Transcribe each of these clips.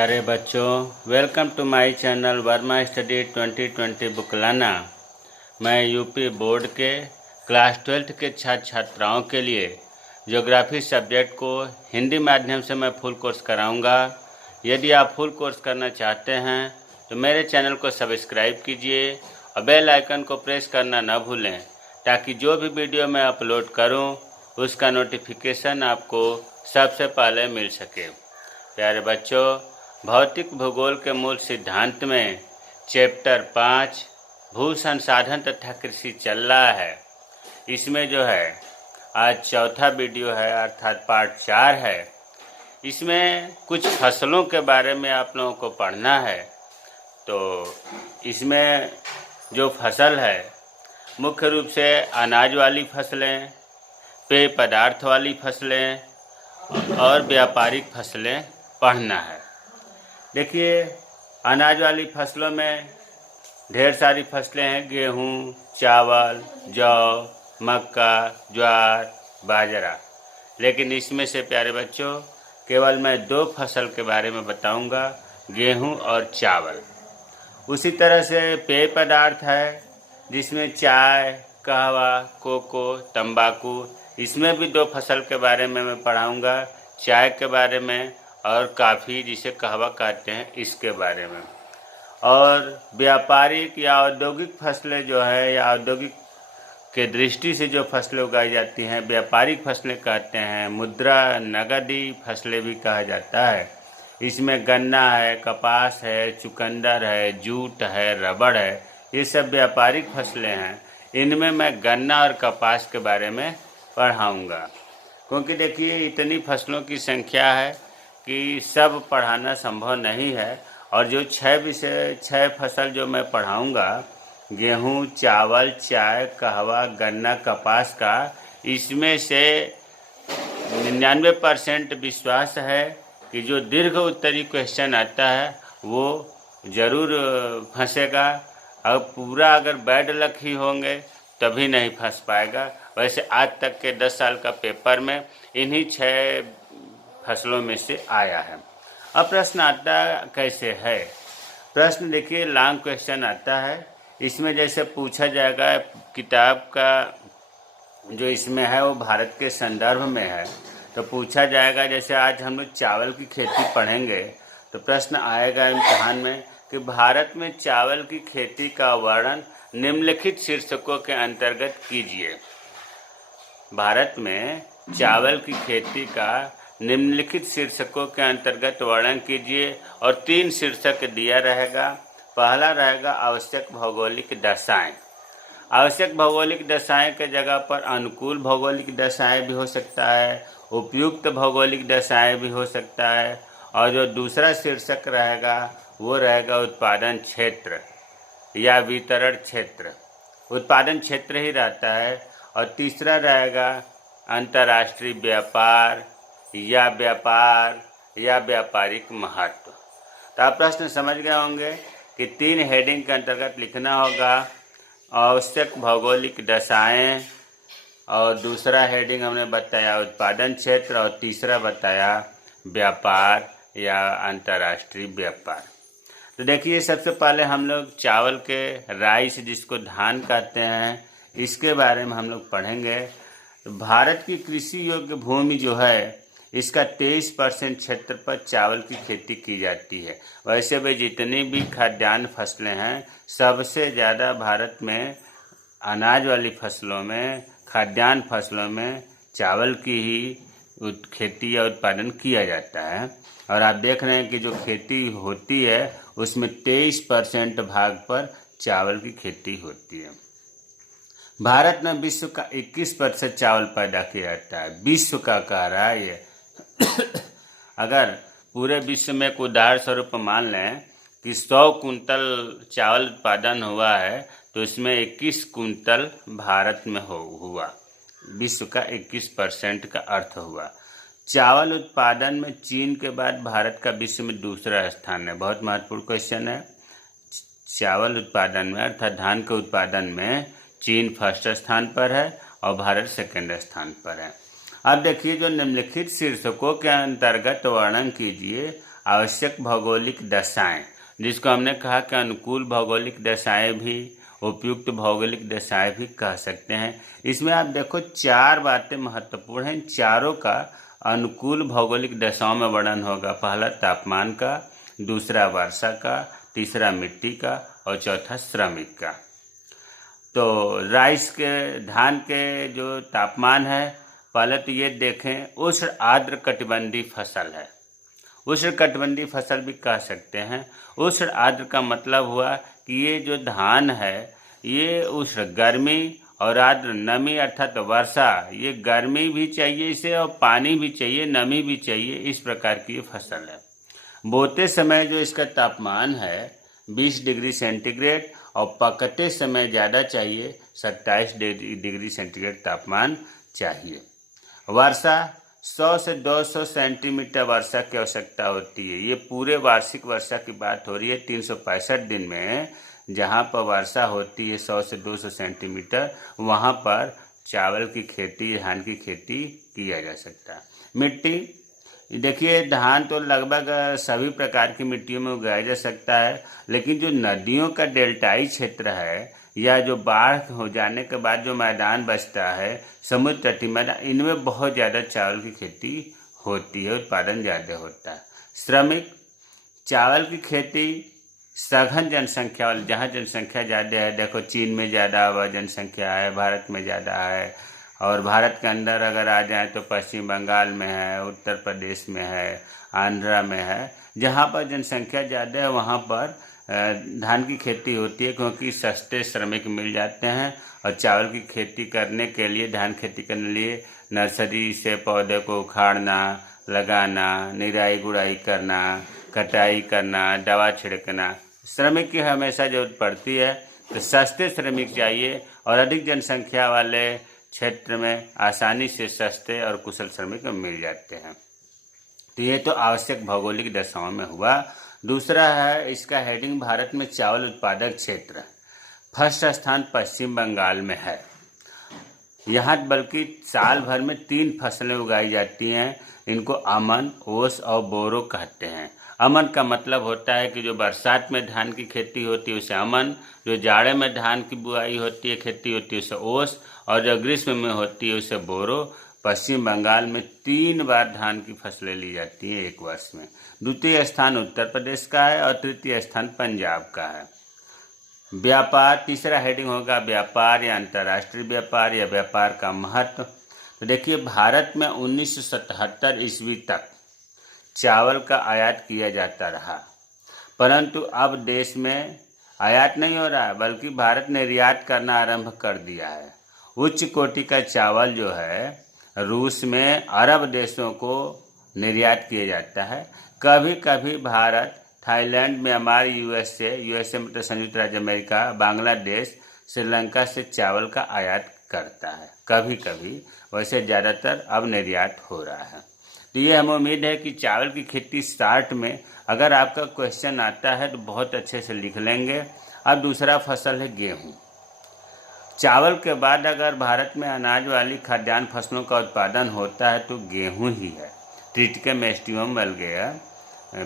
प्यारे बच्चों, welcome to my channel Verma study 2020 बुकलाना। मैं यूपी बोर्ड के क्लास 12 के छात्र छात्राओं के लिए ज्योग्राफी सब्जेक्ट को हिंदी माध्यम से मैं फुल कोर्स कराऊंगा। यदि आप फुल कोर्स करना चाहते हैं तो मेरे चैनल को सब्सक्राइब कीजिए और बेल आइकन को प्रेस करना न भूलें, ताकि जो भी वीडियो मैं अपलोड करूं उसका नोटिफिकेशन आपको सबसे पहले मिल सके। प्यारे बच्चों, भौतिक भूगोल के मूल सिद्धांत में चैप्टर 5 भू संसाधन तथा कृषि चल रहा है। इसमें जो है आज चौथा वीडियो है, अर्थात पार्ट 4 है। इसमें कुछ फसलों के बारे में आप लोगों को पढ़ना है। तो इसमें जो फसल है मुख्य रूप से अनाज वाली फसलें, पेय पदार्थ वाली फसलें और व्यापारिक फसलें पढ़ना है। देखिए, अनाज वाली फसलों में ढेर सारी फसलें हैं, गेहूँ, चावल, जौ, मक्का, ज्वार, बाजरा। लेकिन इसमें से प्यारे बच्चों केवल मैं 2 फसल के बारे में बताऊंगा, गेहूँ और चावल। उसी तरह से पेय पदार्थ है जिसमें चाय, कहवा, कोको, तंबाकू, इसमें भी 2 फसल के बारे में मैं पढ़ाऊंगा, चाय के बारे में और काफ़ी जिसे कहवा कहते हैं इसके बारे में। और व्यापारिक या औद्योगिक फसलें जो है या औद्योगिक के दृष्टि से जो फसलें उगाई जाती हैं व्यापारिक फसलें कहते हैं, मुद्रा नगदी फसलें भी कहा जाता है। इसमें गन्ना है, कपास है, चुकंदर है, जूट है, रबड़ है, ये सब व्यापारिक फसलें हैं। इनमें मैं गन्ना और कपास के बारे में पढ़ाऊँगा, क्योंकि देखिए इतनी फसलों की संख्या है कि सब पढ़ाना संभव नहीं है। और जो 6 फसल जो मैं पढ़ाऊँगा, गेहूँ, चावल, चाय, कहवा, गन्ना, कपास का, इसमें से 99% विश्वास है कि जो दीर्घ उत्तरी क्वेश्चन आता है वो ज़रूर फंसेगा। अब पूरा अगर बैड लक ही होंगे तभी नहीं फंस पाएगा। वैसे आज तक के 10 साल का पेपर में इन्हीं 6 फसलों में से आया है। अब प्रश्न आता कैसे है। प्रश्न देखिए लॉन्ग क्वेश्चन आता है। इसमें जैसे पूछा जाएगा, किताब का जो इसमें है वो भारत के संदर्भ में है, तो पूछा जाएगा जैसे आज हम लोग चावल की खेती पढ़ेंगे तो प्रश्न आएगा इम्तिहान में कि भारत में चावल की खेती का वर्णन निम्नलिखित शीर्षकों के अंतर्गत कीजिए। भारत में चावल की खेती का निम्नलिखित शीर्षकों के अंतर्गत वर्णन कीजिए और 3 शीर्षक दिया रहेगा। पहला रहेगा आवश्यक भौगोलिक दशाएं। आवश्यक भौगोलिक दशाएं के जगह पर अनुकूल भौगोलिक दशाएं भी हो सकता है, उपयुक्त भौगोलिक दशाएं भी हो सकता है। और जो दूसरा शीर्षक रहेगा वो रहेगा उत्पादन क्षेत्र या वितरण क्षेत्र, उत्पादन क्षेत्र ही रहता है। और तीसरा रहेगा अंतर्राष्ट्रीय व्यापार या व्यापारिक महत्व। तो आप प्रश्न समझ गए होंगे कि 3 हेडिंग के अंतर्गत लिखना होगा आवश्यक भौगोलिक दशाएं, और दूसरा हेडिंग हमने बताया उत्पादन क्षेत्र, और तीसरा बताया व्यापार या अंतर्राष्ट्रीय व्यापार। तो देखिए सबसे पहले हम लोग चावल के, राइस जिसको धान कहते हैं, इसके बारे में हम लोग पढ़ेंगे। भारत की कृषि योग्य भूमि जो है इसका 23% क्षेत्र पर चावल की खेती की जाती है। वैसे भी जितनी भी खाद्यान्न फसलें हैं सबसे ज़्यादा भारत में अनाज वाली फसलों में, खाद्यान्न फसलों में चावल की ही खेती या उत्पादन किया जाता है। और आप देख रहे हैं कि जो खेती होती है उसमें 23% भाग पर चावल की खेती होती है। भारत में विश्व का 21% चावल पैदा किया जाता है। विश्व का कह रहा है ये। अगर पूरे विश्व में एक उदाहरण स्वरूप मान लें कि 100 कुंतल चावल उत्पादन हुआ है तो इसमें 21 कुंतल भारत में हुआ। विश्व का 21% का अर्थ हुआ। चावल उत्पादन में चीन के बाद भारत का विश्व में दूसरा स्थान है। बहुत महत्वपूर्ण क्वेश्चन है। चावल उत्पादन में अर्थात धान के उत्पादन में चीन फर्स्ट स्थान पर है और भारत सेकंड स्थान पर है। अब देखिए जो निम्नलिखित शीर्षकों के अंतर्गत वर्णन कीजिए आवश्यक भौगोलिक दशाएं, जिसको हमने कहा कि अनुकूल भौगोलिक दशाएं भी, उपयुक्त भौगोलिक दशाएं भी कह सकते हैं। इसमें आप देखो 4 बातें महत्वपूर्ण हैं। चारों का अनुकूल भौगोलिक दशाओं में वर्णन होगा। पहला तापमान का, दूसरा वर्षा का, तीसरा मिट्टी का और चौथा श्रमिक का। तो धान के जो तापमान है, पहले तो ये देखें, उष्ण आर्द्र कटिबंधीय फसल है। उष्ण कटिबंधीय फसल भी कह सकते हैं। उष्ण आर्द्र का मतलब हुआ कि ये जो धान है ये उष्ण गर्मी और आर्द्र नमी अर्थात वर्षा, ये गर्मी भी चाहिए इसे और पानी भी चाहिए, नमी भी चाहिए, इस प्रकार की ये फसल है। बोते समय जो इसका तापमान है 20 डिग्री सेंटीग्रेड और पकते समय ज़्यादा चाहिए, 27 डिग्री सेंटीग्रेड तापमान चाहिए। वर्षा 100 से 200 सेंटीमीटर वर्षा की आवश्यकता होती है। ये पूरे वार्षिक वर्षा की बात हो रही है। 365 दिन में जहाँ पर वर्षा होती है 100 से 200 सेंटीमीटर, वहाँ पर चावल की खेती, धान की खेती किया जा सकता है। मिट्टी, देखिए धान तो लगभग सभी प्रकार की मिट्टियों में उगाया जा सकता है, लेकिन जो नदियों का डेल्टाई क्षेत्र है या जो बाढ़ हो जाने के बाद जो मैदान बचता है, समुद्र तटीय मैदान, इनमें बहुत ज़्यादा चावल की खेती होती है, उत्पादन ज़्यादा होता है। श्रमिक, चावल की खेती सघन जनसंख्या वाले, जहाँ जनसंख्या ज़्यादा है, देखो चीन में ज़्यादा जनसंख्या है, भारत में ज़्यादा है, और भारत के अंदर अगर आ जाए तो पश्चिम बंगाल में है, उत्तर प्रदेश में है, आंध्रा में है। जहाँ पर जनसंख्या ज़्यादा है वहाँ पर धान की खेती होती है, क्योंकि सस्ते श्रमिक मिल जाते हैं। और चावल की खेती करने के लिए, धान खेती करने के लिए नर्सरी से पौधे को उखाड़ना, लगाना, निराई गुड़ाई करना, कटाई करना, दवा छिड़कना, श्रमिक की हमेशा जरूरत पड़ती है। तो सस्ते श्रमिक चाहिए और अधिक जनसंख्या वाले क्षेत्र में आसानी से सस्ते और कुशल श्रमिक मिल जाते हैं। तो ये तो आवश्यक भौगोलिक दशाओं में हुआ। दूसरा है इसका हेडिंग, भारत में चावल उत्पादक क्षेत्र। फर्स्ट स्थान पश्चिम बंगाल में है। यहाँ बल्कि साल भर में 3 फसलें उगाई जाती हैं। इनको अमन, ओस और बोरो कहते हैं। अमन का मतलब होता है कि जो बरसात में धान की खेती होती है उसे अमन, जो जाड़े में धान की बुआई होती है, खेती होती है, उसे ओस, और जो ग्रीष्म में होती है उसे बोरो। पश्चिम बंगाल में 3 बार धान की फसलें ली जाती हैं एक वर्ष में। द्वितीय स्थान उत्तर प्रदेश का है और तृतीय स्थान पंजाब का है। व्यापार, तीसरा हेडिंग होगा व्यापार या अंतर्राष्ट्रीय व्यापार या व्यापार का महत्व। तो देखिए भारत में 1977 ईस्वी तक चावल का आयात किया जाता रहा, परंतु अब देश में आयात नहीं हो रहा है, बल्कि भारत ने निर्यात करना आरंभ कर दिया है। उच्च कोटि का चावल जो है रूस में, अरब देशों को निर्यात किया जाता है। कभी कभी भारत थाईलैंड, म्यांमार, यूएसए मतलब संयुक्त राज्य अमेरिका, बांग्लादेश, श्रीलंका से चावल का आयात करता है कभी कभी। वैसे ज़्यादातर अब निर्यात हो रहा है। तो ये हमें उम्मीद है कि चावल की खेती स्टार्ट में अगर आपका क्वेश्चन आता है तो बहुत अच्छे से लिख लेंगे। अब दूसरा फसल है गेहूँ। चावल के बाद अगर भारत में अनाज वाली खाद्यान्न फसलों का उत्पादन होता है तो गेहूँ ही है। ट्रिटिकम एस्टिवम वल्गेर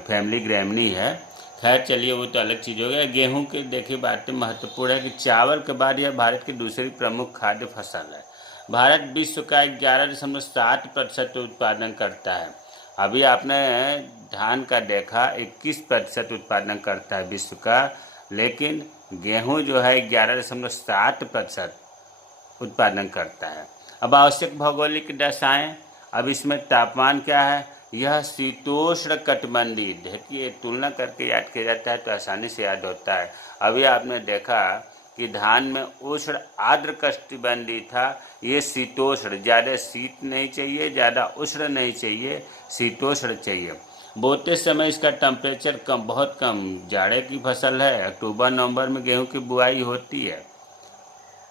फैमिली ग्रैमनी है। खैर चलिए वो तो अलग चीज़ हो गया। गेहूँ के देखिए बातें महत्वपूर्ण है कि चावल के बाद यह भारत की दूसरी प्रमुख खाद्य फसल है। भारत विश्व का 11.7% उत्पादन करता है। अभी आपने धान का देखा 21% उत्पादन करता है विश्व का, लेकिन गेहूं जो है 11.7% उत्पादन करता है। अब आवश्यक भौगोलिक दशाएं, अब इसमें तापमान क्या है, यह शीतोष्ण कटिबंधीय, देखिए तुलना करके याद किया जाता है तो आसानी से याद होता है। अभी आपने देखा कि धान में उष्ण आर्द्र कटिबंधीय था, ये शीतोष्ण, ज़्यादा शीत नहीं चाहिए, ज़्यादा उष्ण नहीं चाहिए, शीतोष्ण चाहिए। बोते समय इसका टेम्परेचर कम, बहुत कम, जाड़े की फसल है। अक्टूबर नवंबर में गेहूं की बुआई होती है,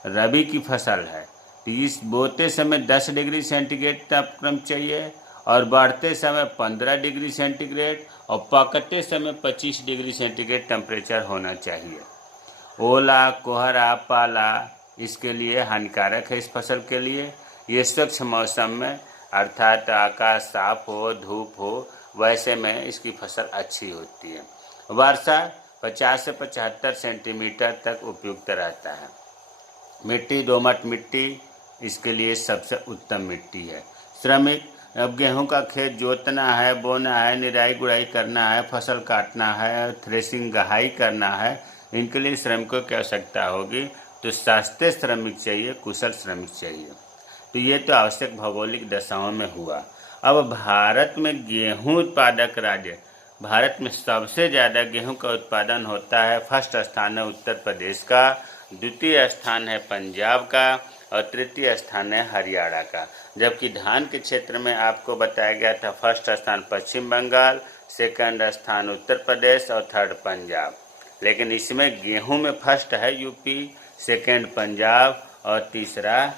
रबी की फसल है। तो इस बोते समय 10 डिग्री सेंटीग्रेड तापक्रम चाहिए और बढ़ते समय 15 डिग्री सेंटीग्रेड और पकते समय 25 डिग्री सेंटीग्रेड टेम्परेचर होना चाहिए। ओला, कोहरा, पाला इसके लिए हानिकारक है इस फसल के लिए। ये स्वच्छ मौसम में अर्थात आकाश साफ हो, धूप हो, वैसे में इसकी फसल अच्छी होती है। वर्षा 50 से 75 सेंटीमीटर तक उपयुक्त रहता है। मिट्टी दोमट मिट्टी इसके लिए सबसे उत्तम मिट्टी है। श्रमिक, अब गेहूं का खेत जोतना है, बोना है, निराई गुड़ाई करना है, फसल काटना है, थ्रेसिंग गहाई करना है, इनके लिए श्रमिकों की आवश्यकता होगी। तो सस्ते श्रमिक चाहिए, कुशल श्रमिक चाहिए। तो ये तो आवश्यक भौगोलिक दशाओं में हुआ। अब भारत में गेहूं उत्पादक राज्य, भारत में सबसे ज़्यादा गेहूं का उत्पादन होता है। फर्स्ट स्थान है उत्तर प्रदेश का, द्वितीय स्थान है पंजाब का और तृतीय स्थान है हरियाणा का। जबकि धान के क्षेत्र में आपको बताया गया था फर्स्ट स्थान पश्चिम बंगाल, सेकंड स्थान उत्तर प्रदेश और थर्ड पंजाब। लेकिन इसमें गेहूं में फर्स्ट है यूपी, सेकंड पंजाब और तीसरा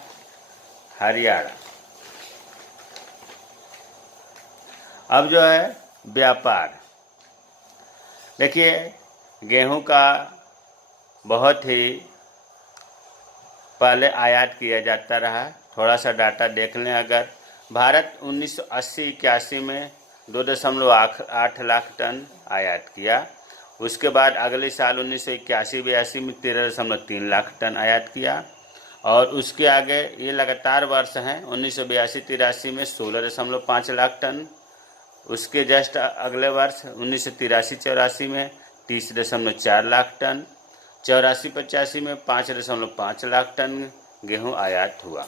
हरियाणा। अब जो है व्यापार, देखिए गेहूं का बहुत ही पहले आयात किया जाता रहा। थोड़ा सा डाटा देख लें। अगर भारत 1980-81 में 2.8 लाख टन आयात किया। उसके बाद अगले साल 1981-82 में 13.3 लाख टन आयात किया। और उसके आगे ये लगातार वर्ष हैं। 1982-83 में 16.5 लाख टन। उसके जस्ट अगले वर्ष 1983-84 में 30.4 लाख टन। 84-85 में 5.5 लाख टन गेहूं आयात हुआ।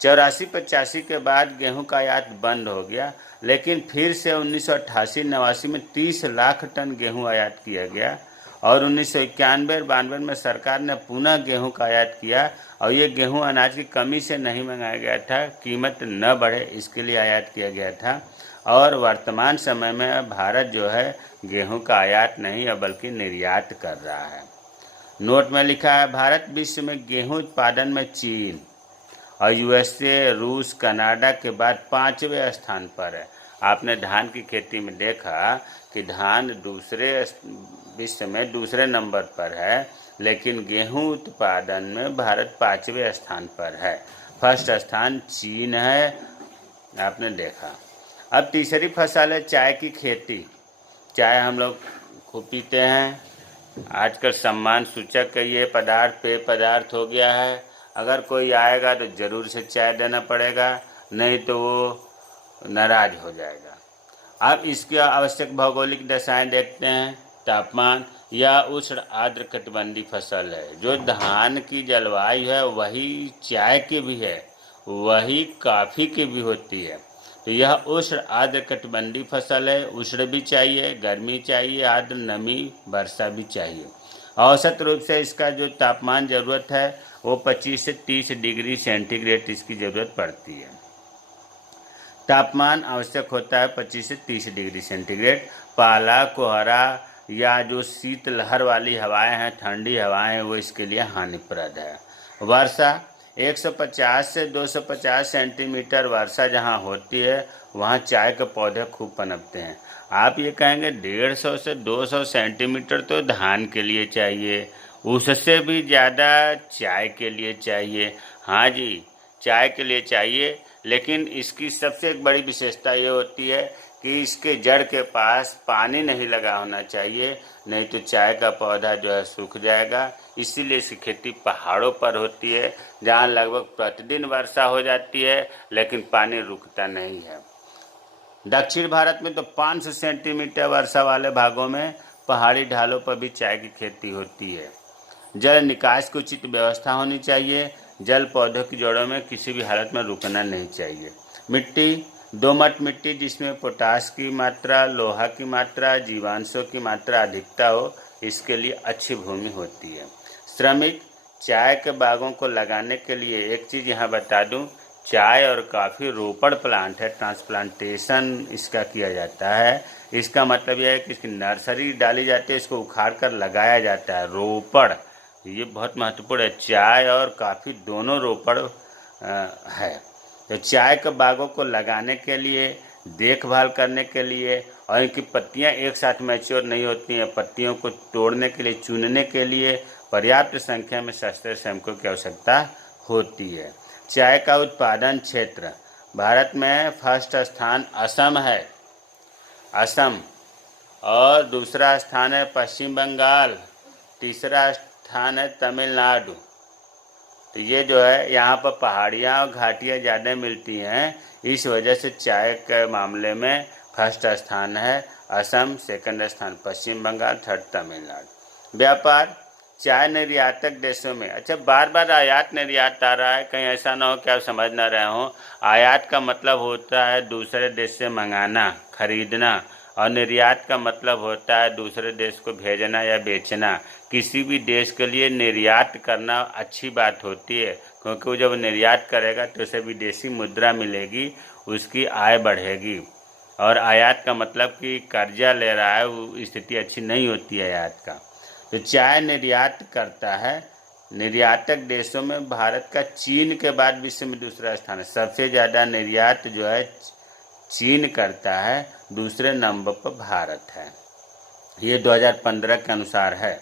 84-85 के बाद गेहूं का आयात बंद हो गया, लेकिन फिर से 1988-89 में 30 लाख टन गेहूं आयात किया गया। और 1991-92 में सरकार ने पुनः गेहूं का आयात किया। और ये गेहूं अनाज की कमी से नहीं मंगाया गया था, कीमत न बढ़े इसके लिए आयात किया गया था। और वर्तमान समय में भारत जो है गेहूं का आयात नहीं बल्कि निर्यात कर रहा है। नोट में लिखा है भारत विश्व में गेहूं उत्पादन में चीन और यूएसए, रूस, कनाडा के बाद 5वें स्थान पर है। आपने धान की खेती में देखा कि धान विश्व में दूसरे नंबर पर है, लेकिन गेहूं उत्पादन में भारत 5वें स्थान पर है। फर्स्ट स्थान चीन है, आपने देखा। अब तीसरी फसल है चाय की खेती। चाय हम लोग खूब पीते हैं। आजकल सम्मान सूचक ये पदार्थ पेय पदार्थ हो गया है। अगर कोई आएगा तो ज़रूर से चाय देना पड़ेगा, नहीं तो वो नाराज हो जाएगा। अब इसके आवश्यक भौगोलिक दशाएं देखते हैं। तापमान, या उष्ण आर्द्र कटिबंधीय फसल है। जो धान की जलवायु है वही चाय की भी है, वही कॉफ़ी की भी होती है। तो यह उष्ण आर्द्र कटिबंधीय फसल है। उष्ण भी चाहिए, गर्मी चाहिए, आर्द्र नमी वर्षा भी चाहिए। औसत रूप से इसका जो तापमान ज़रूरत है वो 25 से 30 डिग्री सेंटीग्रेड इसकी ज़रूरत पड़ती है। तापमान आवश्यक होता है 25 से 30 डिग्री सेंटीग्रेड। पाला, कोहरा या जो शीतलहर वाली हवाएं हैं, ठंडी हवाएं हैं, वो इसके लिए हानिप्रद है। वर्षा 150 से 250 सेंटीमीटर वर्षा जहाँ होती है वहाँ चाय के पौधे खूब पनपते हैं। आप ये कहेंगे 150 से 200 सेंटीमीटर तो धान के लिए चाहिए, उससे भी ज़्यादा चाय के लिए चाहिए। हाँ जी, चाय के लिए चाहिए, लेकिन इसकी सबसे एक बड़ी विशेषता ये होती है कि इसके जड़ के पास पानी नहीं लगा होना चाहिए, नहीं तो चाय का पौधा जो है सूख जाएगा। इसीलिए इसकी खेती पहाड़ों पर होती है, जहाँ लगभग प्रतिदिन वर्षा हो जाती है लेकिन पानी रुकता नहीं है। दक्षिण भारत में तो 500 सेंटीमीटर वर्षा वाले भागों में पहाड़ी ढालों पर भी चाय की खेती होती है। जल निकास की उचित व्यवस्था होनी चाहिए। जल पौधों की जड़ों में किसी भी हालत में रुकना नहीं चाहिए। मिट्टी, दोमट मिट्टी जिसमें पोटाश की मात्रा, लोहा की मात्रा, जीवांशों की मात्रा अधिकता हो, इसके लिए अच्छी भूमि होती है। श्रमिक, चाय के बागों को लगाने के लिए एक चीज़ यहाँ बता दूँ, चाय और कॉफ़ी रोपड़ प्लांट है, ट्रांसप्लांटेशन इसका किया जाता है। इसका मतलब यह है कि इसकी नर्सरी डाली जाती है, इसको उखाड़ कर लगाया जाता है। रोपड़ ये बहुत महत्वपूर्ण है। चाय और कॉफ़ी दोनों रोपड़ है। तो चाय के बागों को लगाने के लिए, देखभाल करने के लिए, और इनकी पत्तियां एक साथ मैच्योर नहीं होती हैं, पत्तियों को तोड़ने के लिए, चुनने के लिए पर्याप्त संख्या में सस्ते श्रमिकों की आवश्यकता होती है। चाय का उत्पादन क्षेत्र, भारत में फर्स्ट स्थान असम है। असम, और दूसरा स्थान है पश्चिम बंगाल, तीसरा स्थान है तमिलनाडु। तो ये जो है यहाँ पर पहाड़ियाँ और घाटियाँ ज़्यादा मिलती हैं, इस वजह से चाय के मामले में फर्स्ट स्थान है असम, सेकंड स्थान पश्चिम बंगाल, थर्ड तमिलनाडु। व्यापार, चाय निर्यातक देशों में, अच्छा बार बार आयात निर्यात आ रहा है, कहीं ऐसा ना हो कि आप समझ ना रहे हो। आयात का मतलब होता है दूसरे देश से मंगाना, खरीदना, और निर्यात का मतलब होता है दूसरे देश को भेजना या बेचना। किसी भी देश के लिए निर्यात करना अच्छी बात होती है, क्योंकि वो जब निर्यात करेगा तो उसे विदेशी मुद्रा मिलेगी, उसकी आय बढ़ेगी। और आयात का मतलब कि कर्जा ले रहा है, वो स्थिति अच्छी नहीं होती है आयात का। तो चाय निर्यात करता है, निर्यातक देशों में भारत का चीन के बाद विश्व में दूसरा स्थान है। सबसे ज़्यादा निर्यात जो है चीन करता है, दूसरे नंबर पर भारत है। ये 2015 के अनुसार है।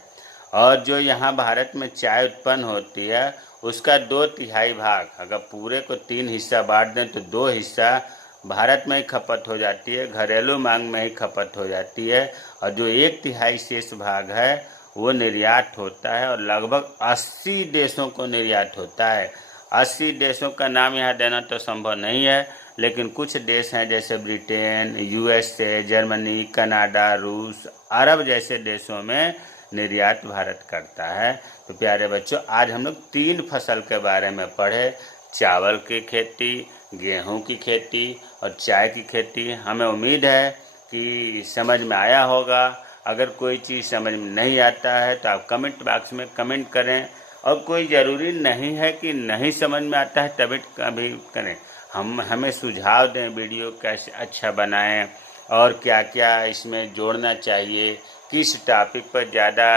और जो यहाँ भारत में चाय उत्पन्न होती है उसका 2/3 भाग, अगर पूरे को 3 हिस्सा बांट दें तो 2 हिस्सा भारत में ही खपत हो जाती है, घरेलू मांग में ही खपत हो जाती है, और जो 1/3 शेष भाग है वो निर्यात होता है, और लगभग 80 देशों को निर्यात होता है। 80 देशों का नाम यहाँ देना तो संभव नहीं है, लेकिन कुछ देश हैं जैसे ब्रिटेन, USA, जर्मनी, कनाडा, रूस, अरब जैसे देशों में निर्यात भारत करता है। तो प्यारे बच्चों, आज हम लोग 3 फसल के बारे में पढ़े, चावल की खेती, गेहूं की खेती और चाय की खेती। हमें उम्मीद है कि समझ में आया होगा। अगर कोई चीज़ समझ में नहीं आता है तो आप कमेंट बॉक्स में कमेंट करें, और कोई ज़रूरी नहीं है कि नहीं समझ में आता है तभी कभी करें। हमें सुझाव दें, वीडियो कैसे अच्छा बनाएं और क्या क्या इसमें जोड़ना चाहिए, किस टॉपिक पर ज़्यादा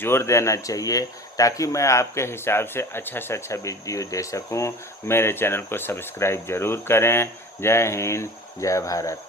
जोर देना चाहिए, ताकि मैं आपके हिसाब से अच्छा वीडियो दे सकूं। मेरे चैनल को सब्सक्राइब ज़रूर करें। जय हिंद, जय भारत।